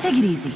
Take it easy.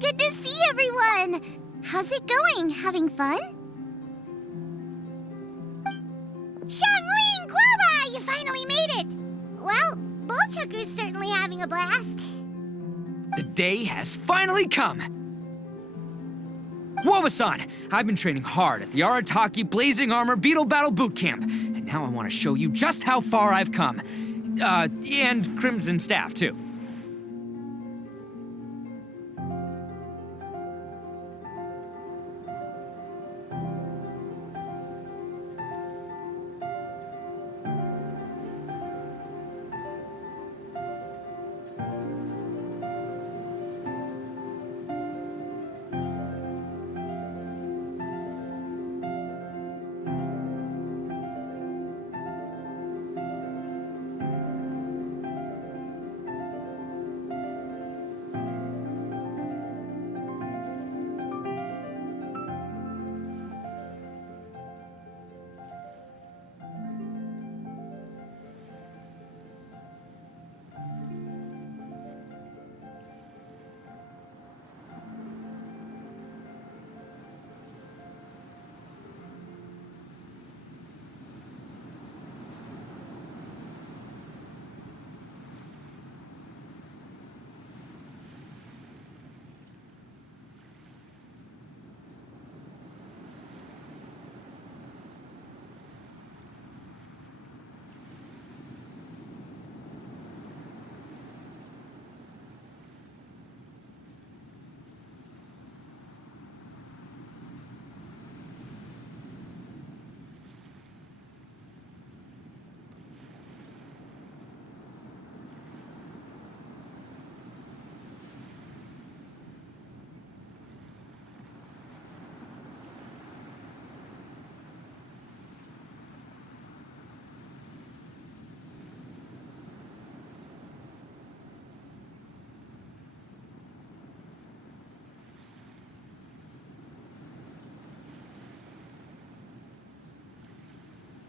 Good to see everyone! How's it going? Having fun? Xiangling Guava! You finally made it! Well, Bullchucker's certainly having a blast. The day has finally come! Woba-san! I've been training hard at the Arataki Blazing Armor Beetle Battle Boot Camp, and now I want to show you just how far I've come. And Crimson Staff, too.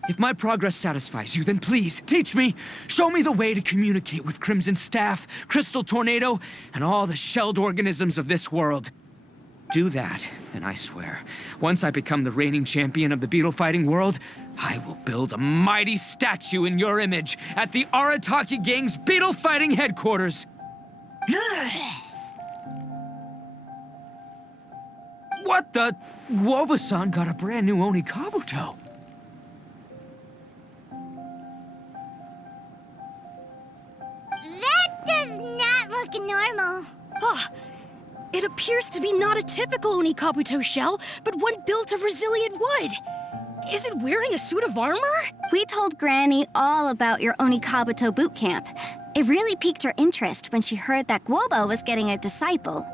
If my progress satisfies you, then please, teach me. Show me the way to communicate with Crimson Staff, Crystal Tornado, and all the shelled organisms of this world. Do that, and I swear, once I become the reigning champion of the beetle fighting world, I will build a mighty statue in your image at the Arataki Gang's beetle fighting headquarters. What the? Guoba-san got a brand new Oni Kabuto. That does not look normal. Oh, it appears to be not a typical Oni Kabuto shell, but one built of resilient wood. Is it wearing a suit of armor? We told Granny all about your Oni Kabuto boot camp. It really piqued her interest when she heard that Guoba was getting a disciple.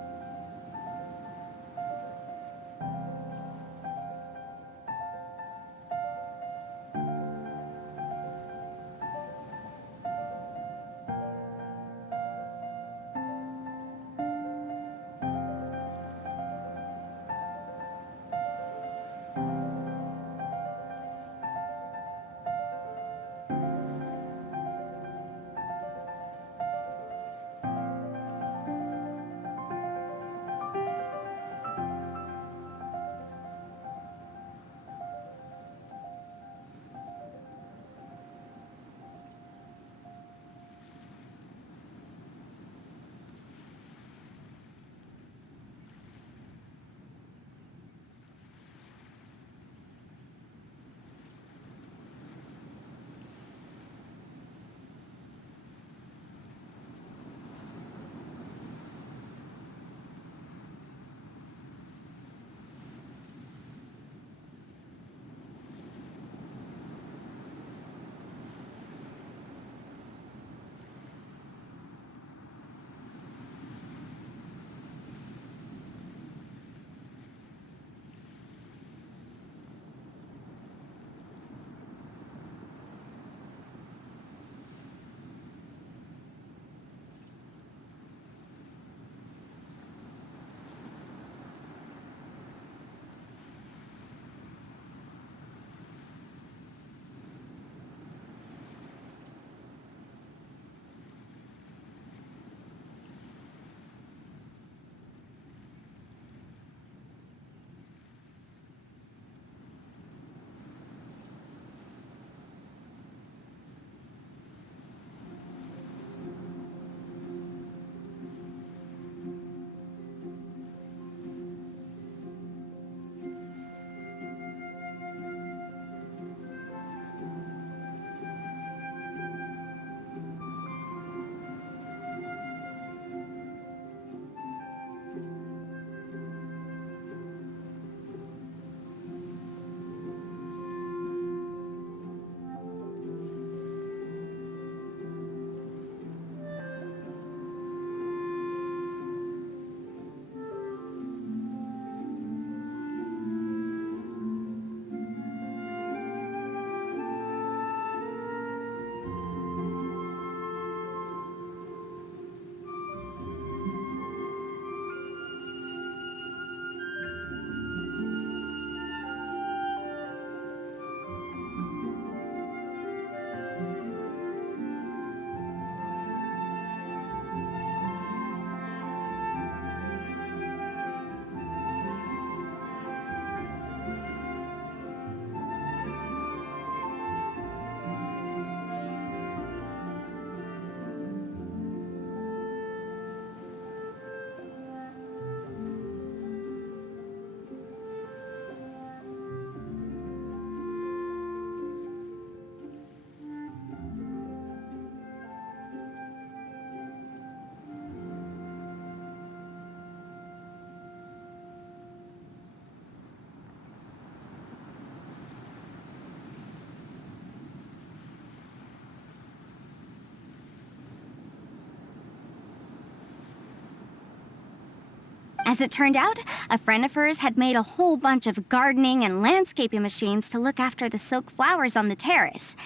As it turned out, a friend of hers had made a whole bunch of gardening and landscaping machines to look after the silk flowers on the terrace.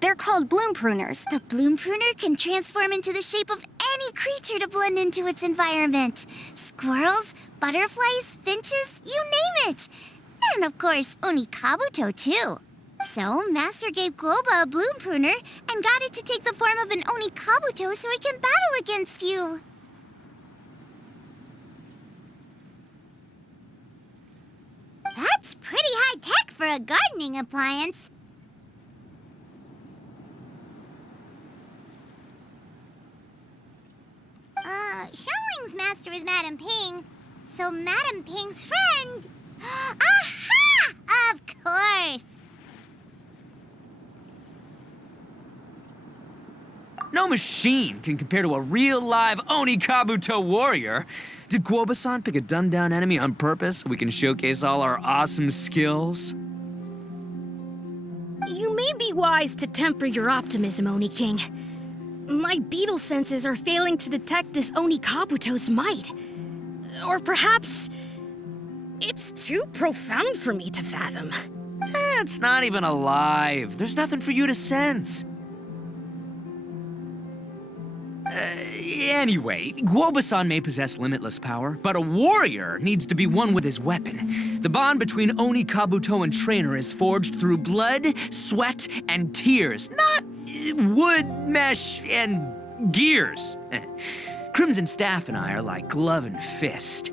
They're called bloom pruners. The bloom pruner can transform into the shape of any creature to blend into its environment. Squirrels, butterflies, finches, you name it. And of course, Oni Kabuto too. So, Master gave Guoba a bloom pruner and got it to take the form of an Oni Kabuto so it can battle against you. That's pretty high tech for a gardening appliance. Xiangling's master is Madame Ping, so Madame Ping's friend... Aha! Of course! No machine can compare to a real live Oni Kabuto warrior. Did Guoba-san pick a dumbed-down enemy on purpose so we can showcase all our awesome skills? You may be wise to temper your optimism, Oni King. My beetle senses are failing to detect this Oni Kabuto's might. Or perhaps it's too profound for me to fathom. It's not even alive. There's nothing for you to sense. Anyway, Guoba-san may possess limitless power, but a warrior needs to be one with his weapon. The bond between Oni Kabuto and trainer is forged through blood, sweat, and tears, not wood, mesh, and gears. Crimson Staff and I are like glove and fist.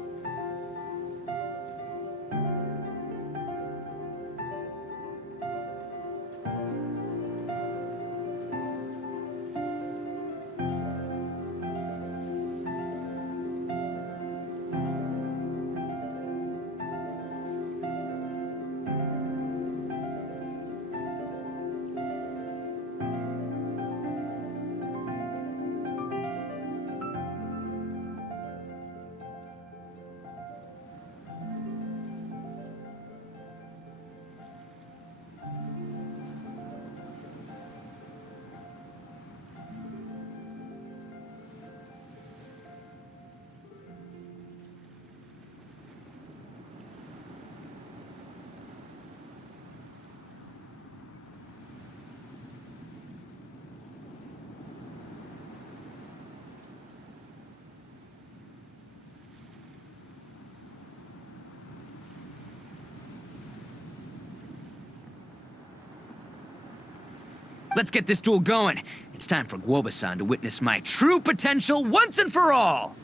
Let's get this duel going. It's time for Guoba-san to witness my true potential once and for all.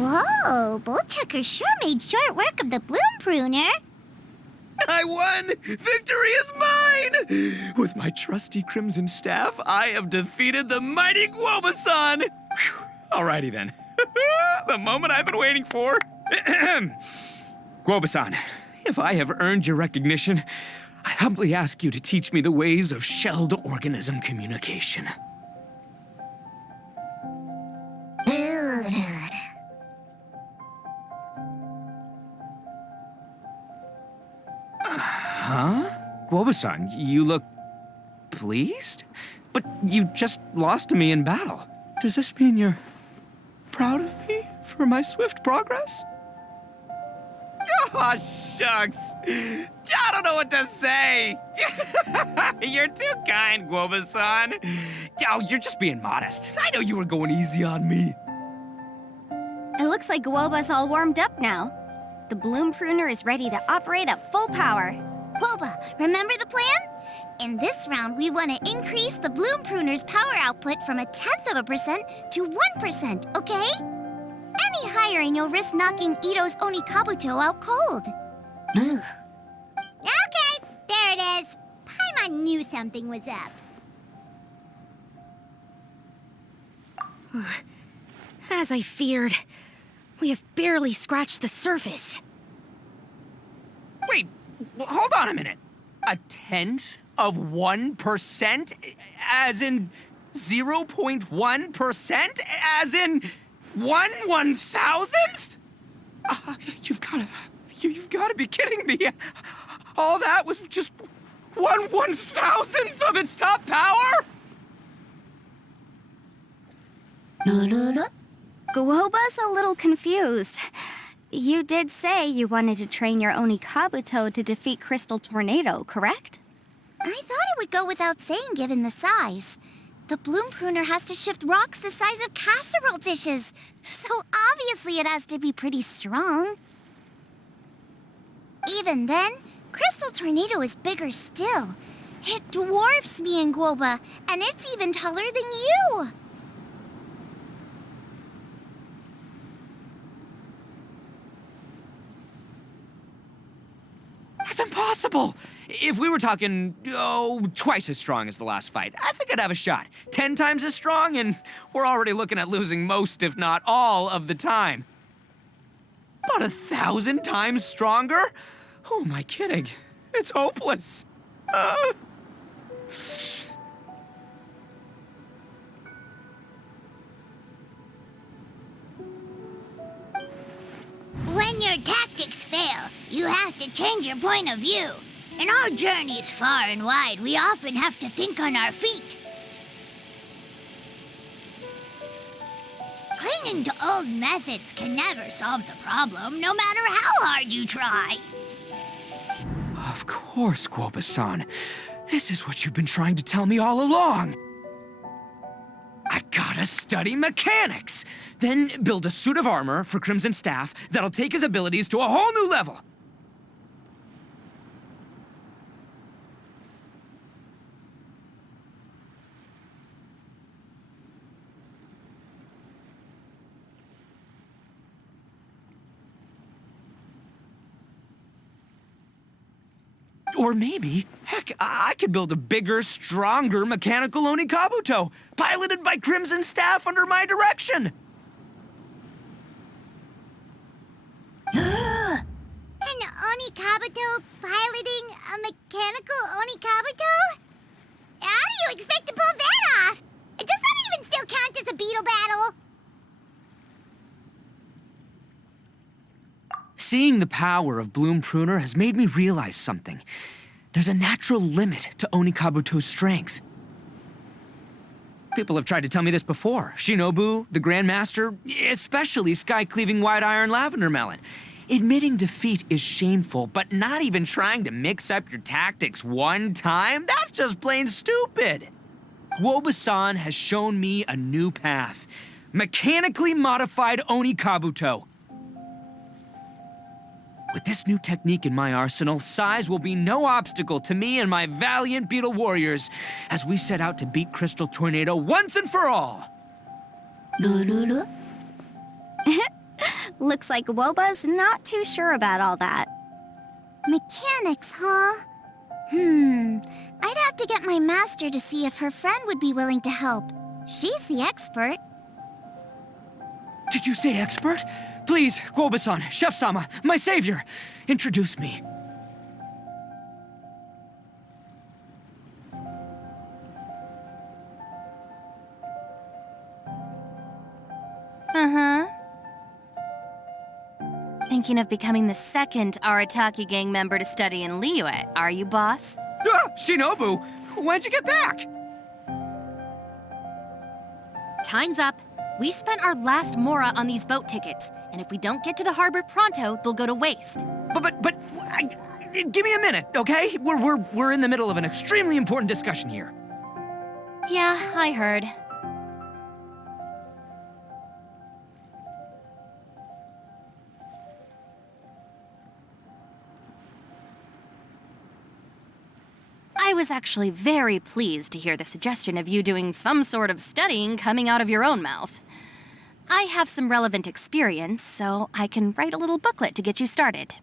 Whoa, Bullchucker sure made short work of the Bloom Pruner. I won! Victory is mine! With my trusty crimson staff, I have defeated the mighty Guobasan! Phew. Alrighty then. The moment I've been waiting for. Guobasan, if I have earned your recognition, I humbly ask you to teach me the ways of shelled organism communication. Huh? Guobasan, you look pleased? But you just lost to me in battle. Does this mean you're proud of me for my swift progress? Oh, shucks. I don't know what to say. You're too kind, Guobasan. Oh, you're just being modest. I know you were going easy on me. It looks like Guoba's all warmed up now. The Bloom Pruner is ready to operate at full power. Guoba, remember the plan? In this round, we want to increase the Bloom Pruner's power output from 0.1% to 1%, okay? Any higher and you'll risk knocking Ito's Oni Kabuto out cold. Okay, there it is. Paimon knew something was up. As I feared, we have barely scratched the surface. Wait, hold on a minute. 0.1%? As in 0.1%? As in 1/1000th? You've gotta be kidding me. All that was just 1/1000th of its top power? Guoba's a little confused. You did say you wanted to train your Oni Kabuto to defeat Crystal Tornado, correct? I thought it would go without saying given the size. The Bloom Pruner has to shift rocks the size of casserole dishes, so obviously it has to be pretty strong. Even then, Crystal Tornado is bigger still. It dwarfs me and Guoba, and it's even taller than you. That's impossible! If we were talking, twice as strong as the last fight, I think I'd have a shot. 10 times as strong, and we're already looking at losing most, if not all, of the time. About 1,000 times stronger? Who am I kidding? It's hopeless. When your tactics fail, you have to change your point of view. In our journeys far and wide, we often have to think on our feet. Clinging to old methods can never solve the problem, no matter how hard you try. Of course, Guoba-san. This is what you've been trying to tell me all along. I gotta study mechanics, then build a suit of armor for Crimson Staff that'll take his abilities to a whole new level. Or maybe, heck, I could build a bigger, stronger mechanical Oni Kabuto, piloted by Crimson Staff under my direction. An Oni Kabuto piloting a mechanical Oni Kabuto? How do you expect to pull that off? Does that even still count as a Beetle battle? Seeing the power of Bloom Pruner has made me realize something. There's a natural limit to Oni Kabuto's strength. People have tried to tell me this before. Shinobu, the Grandmaster, especially Sky-Cleaving White Iron Lavender Melon. Admitting defeat is shameful, but not even trying to mix up your tactics one time? That's just plain stupid. Guoba-san has shown me a new path. Mechanically modified Oni Kabuto. With this new technique in my arsenal, size will be no obstacle to me and my valiant Beetle warriors as we set out to beat Crystal Tornado once and for all. Looks like Woba's not too sure about all that. Mechanics, huh? I'd have to get my master to see if her friend would be willing to help. She's the expert. Did you say expert? Please, Guoba-san, Chef-sama, my savior, introduce me. Thinking of becoming the second Arataki gang member to study in Liyue, are you, boss? Ah, Shinobu, when'd you get back? Time's up. We spent our last mora on these boat tickets, and if we don't get to the harbor pronto, they'll go to waste. Give me a minute, okay? We're in the middle of an extremely important discussion here. Yeah, I heard. I was actually very pleased to hear the suggestion of you doing some sort of studying coming out of your own mouth. I have some relevant experience, so I can write a little booklet to get you started.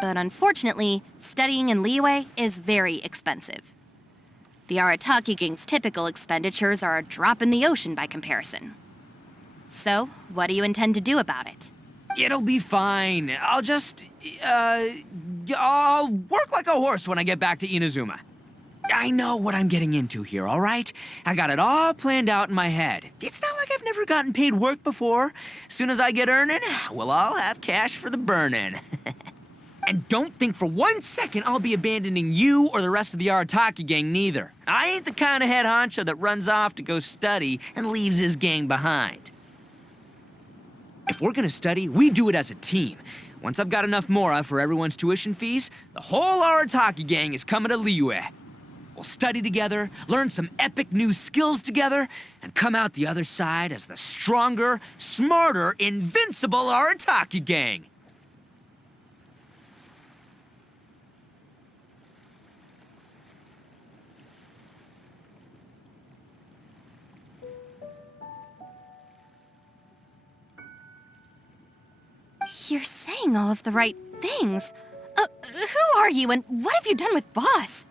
But unfortunately, studying in Liyue is very expensive. The Arataki gang's typical expenditures are a drop in the ocean by comparison. So, what do you intend to do about it? It'll be fine. I'll work like a horse when I get back to Inazuma. I know what I'm getting into here, all right? I got it all planned out in my head. It's not like I've never gotten paid work before. As soon as I get earning, we'll all have cash for the burning. And don't think for 1 second I'll be abandoning you or the rest of the Arataki gang neither. I ain't the kind of head honcho that runs off to go study and leaves his gang behind. If we're gonna study, we do it as a team. Once I've got enough mora for everyone's tuition fees, the whole Arataki gang is coming to Liyue. We'll study together, learn some epic new skills together, and come out the other side as the stronger, smarter, invincible Arataki gang. You're saying all of the right things. Who are you and what have you done with Boss?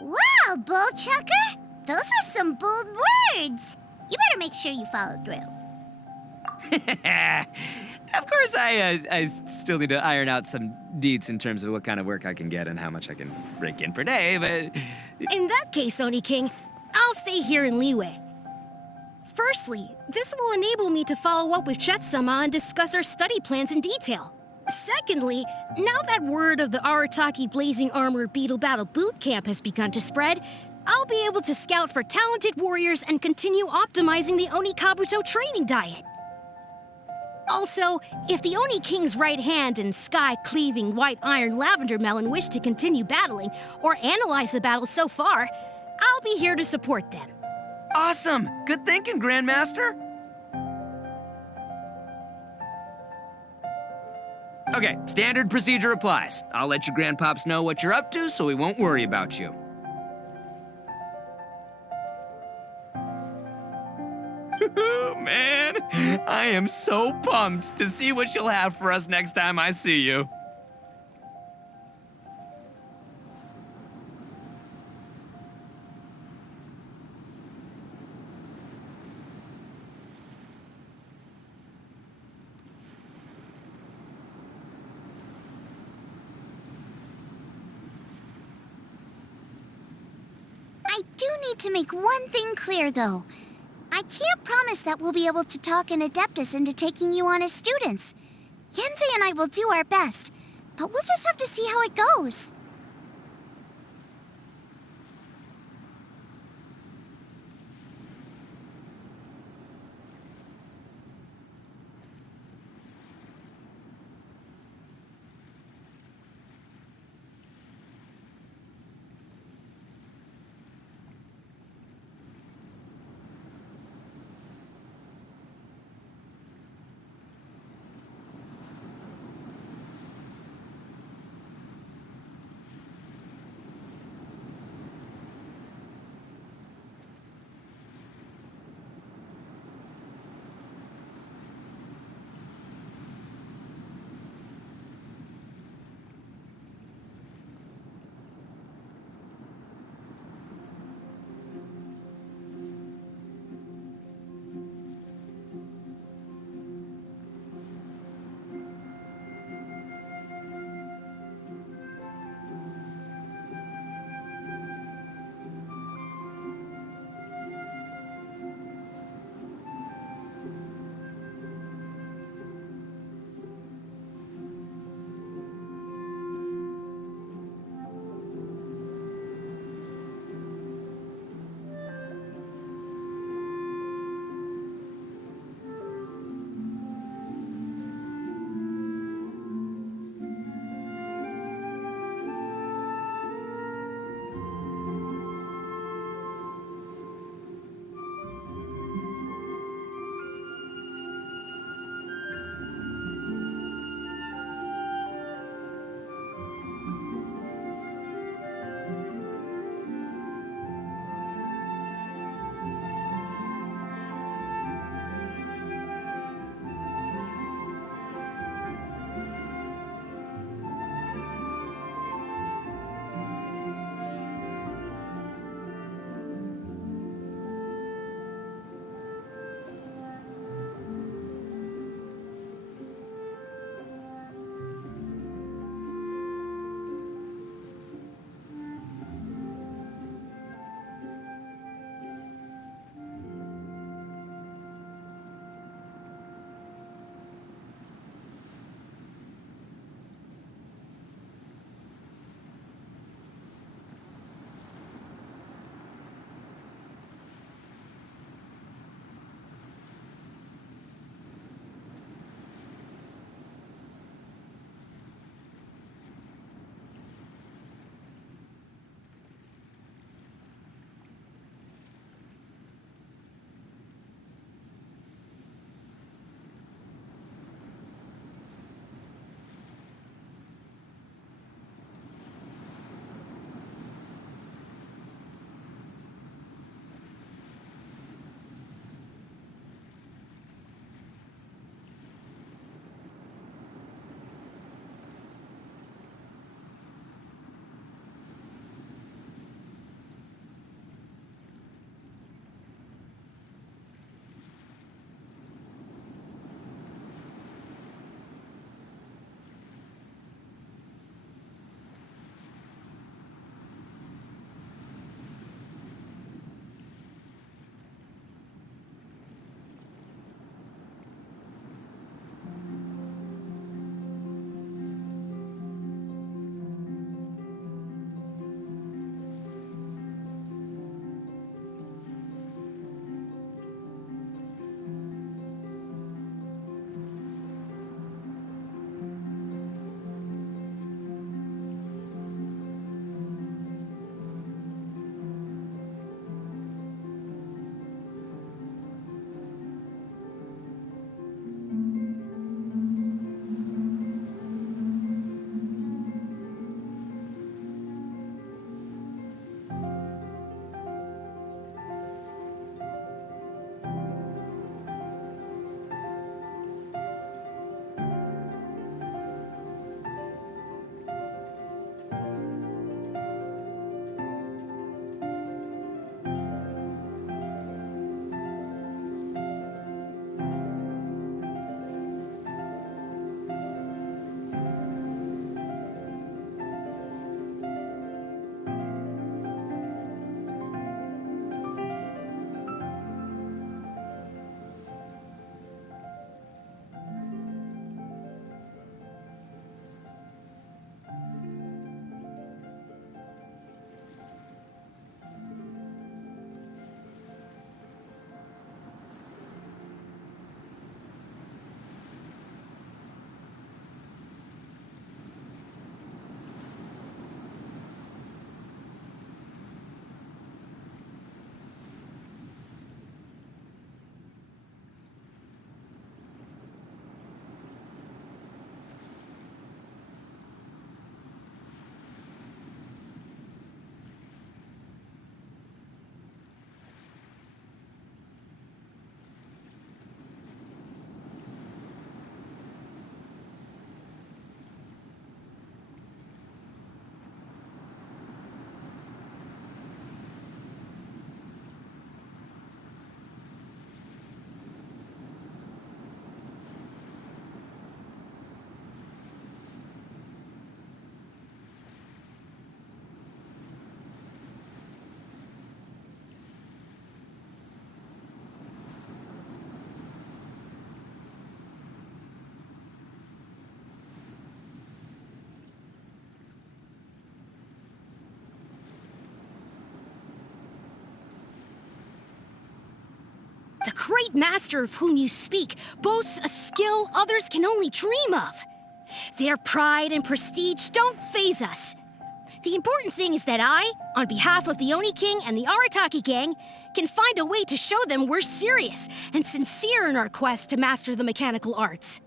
Wow, Bullchucker! Those were some bold words. You better make sure you follow through. Of course, I still need to iron out some deets in terms of what kind of work I can get and how much I can rake in per day, but... In that case, Oni King, I'll stay here in Liyue. Firstly, this will enable me to follow up with Chef-sama and discuss our study plans in detail. Secondly, now that word of the Arataki Blazing Armor Beetle Battle Boot Camp has begun to spread, I'll be able to scout for talented warriors and continue optimizing the Oni Kabuto training diet. Also, if the Oni King's right hand and sky-cleaving white iron lavender melon wish to continue battling or analyze the battle so far, I'll be here to support them. Awesome! Good thinking, Grandmaster! Okay, standard procedure applies. I'll let your grandpops know what you're up to so we won't worry about you. Man, I am so pumped to see what you'll have for us next time I see you. I do need to make one thing clear, though. I can't promise that we'll be able to talk an Adeptus into taking you on as students. Yanfei and I will do our best, but we'll just have to see how it goes. great master of whom you speak boasts a skill others can only dream of. Their pride and prestige don't faze us. The important thing is that I, on behalf of the Oni King and the Arataki gang, can find a way to show them we're serious and sincere in our quest to master the mechanical arts.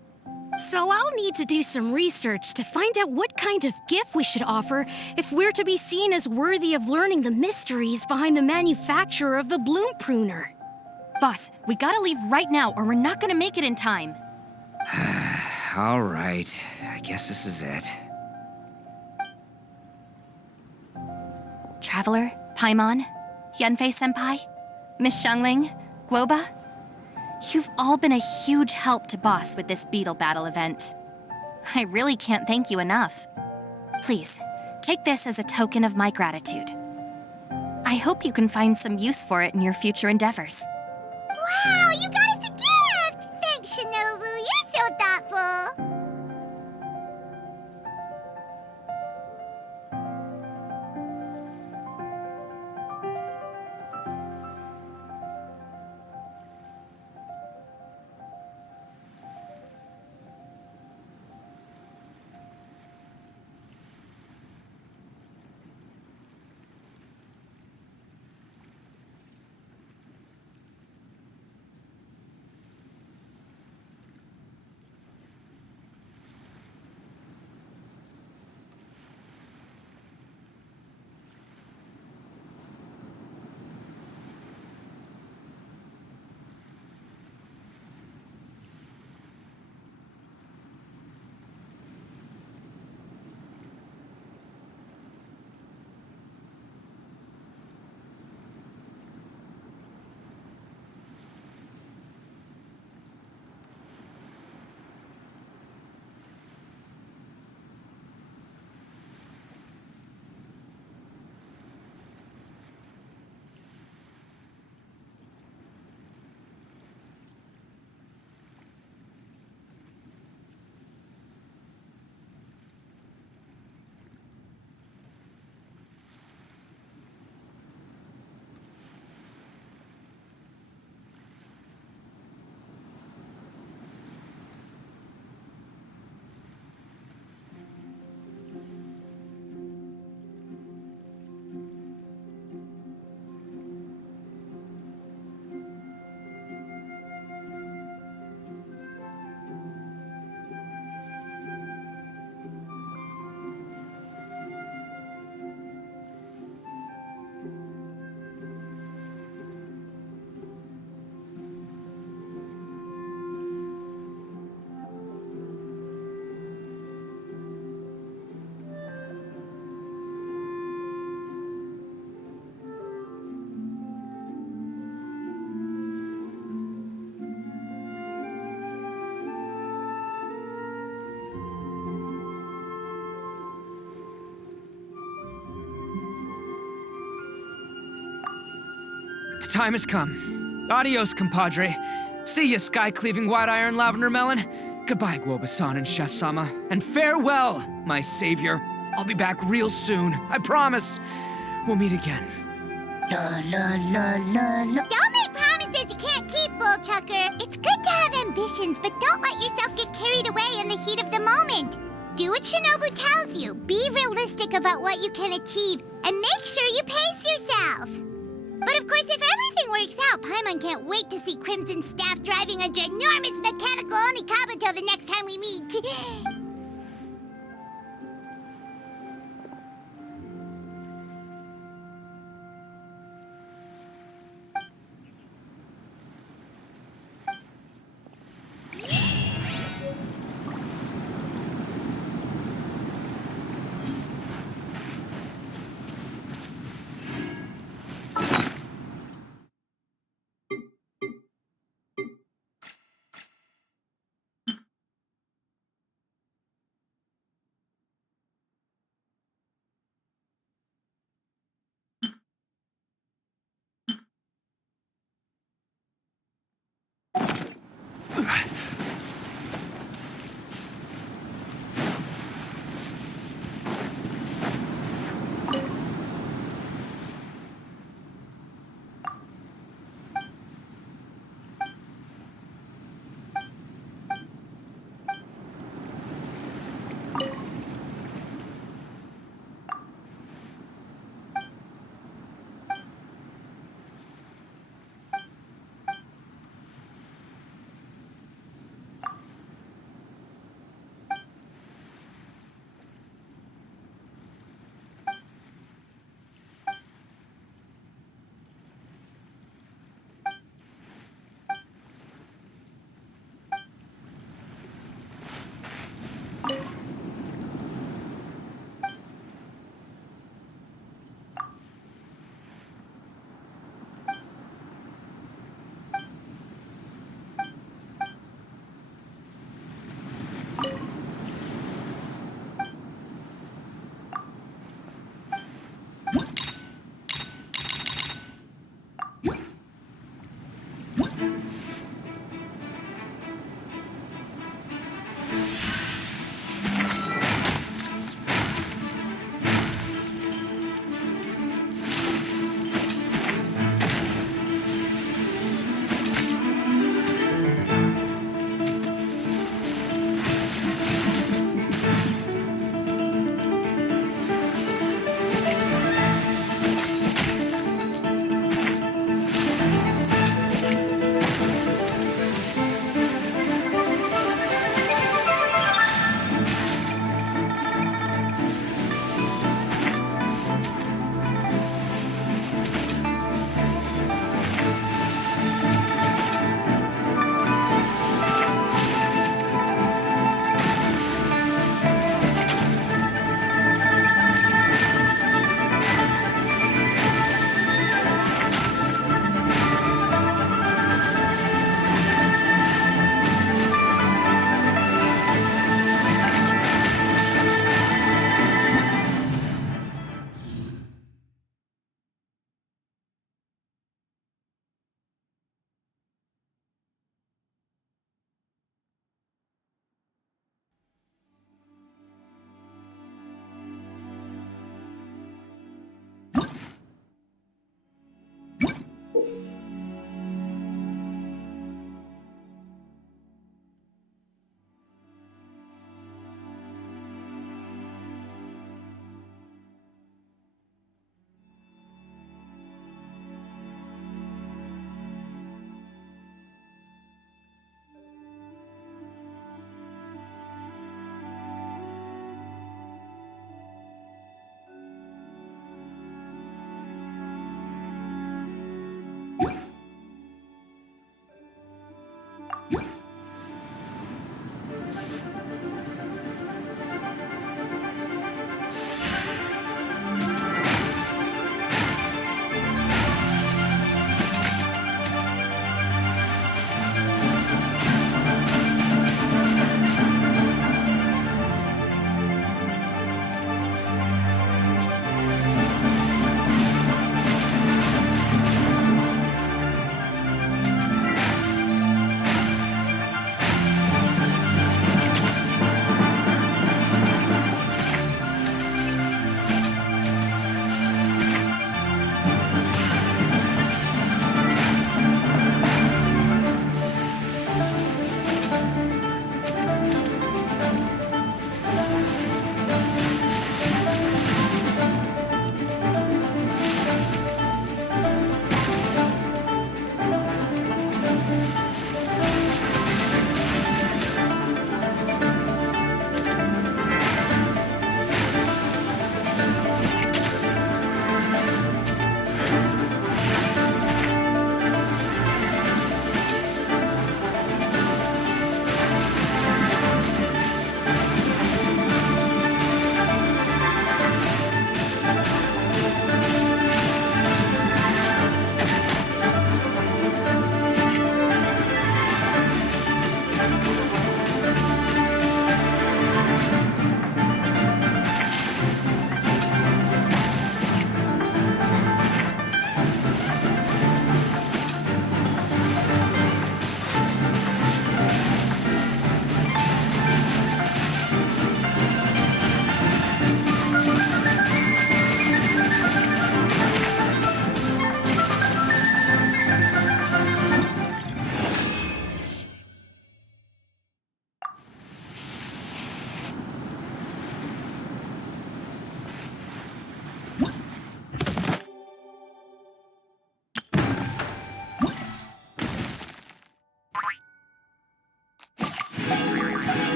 So I'll need to do some research to find out what kind of gift we should offer if we're to be seen as worthy of learning the mysteries behind the manufacture of the bloom pruner. Boss, we gotta leave right now or we're not gonna make it in time. All right, I guess this is it. Traveler, Paimon, Yanfei-senpai, Miss Xiangling, Guoba, you've all been a huge help to Boss with this Beetle battle event. I really can't thank you enough. Please, take this as a token of my gratitude. I hope you can find some use for it in your future endeavors. Wow, you got us a gift! Thanks, Shinobu. You're so thoughtful. The time has come. Adios, compadre. See ya, sky-cleaving white-iron lavender melon. Goodbye, Guoba-san and Chef-sama. And farewell, my savior. I'll be back real soon. I promise. We'll meet again. Don't make promises you can't keep, Bullchucker. It's good to have ambitions, but don't let yourself get carried away in the heat of the moment. Do what Shinobu tells you. Be realistic about what you can achieve, and make sure you pace yourself. But of course, if everything works out, Paimon can't wait to see Crimson Staff driving a ginormous mechanical Onikabuto the next time we meet.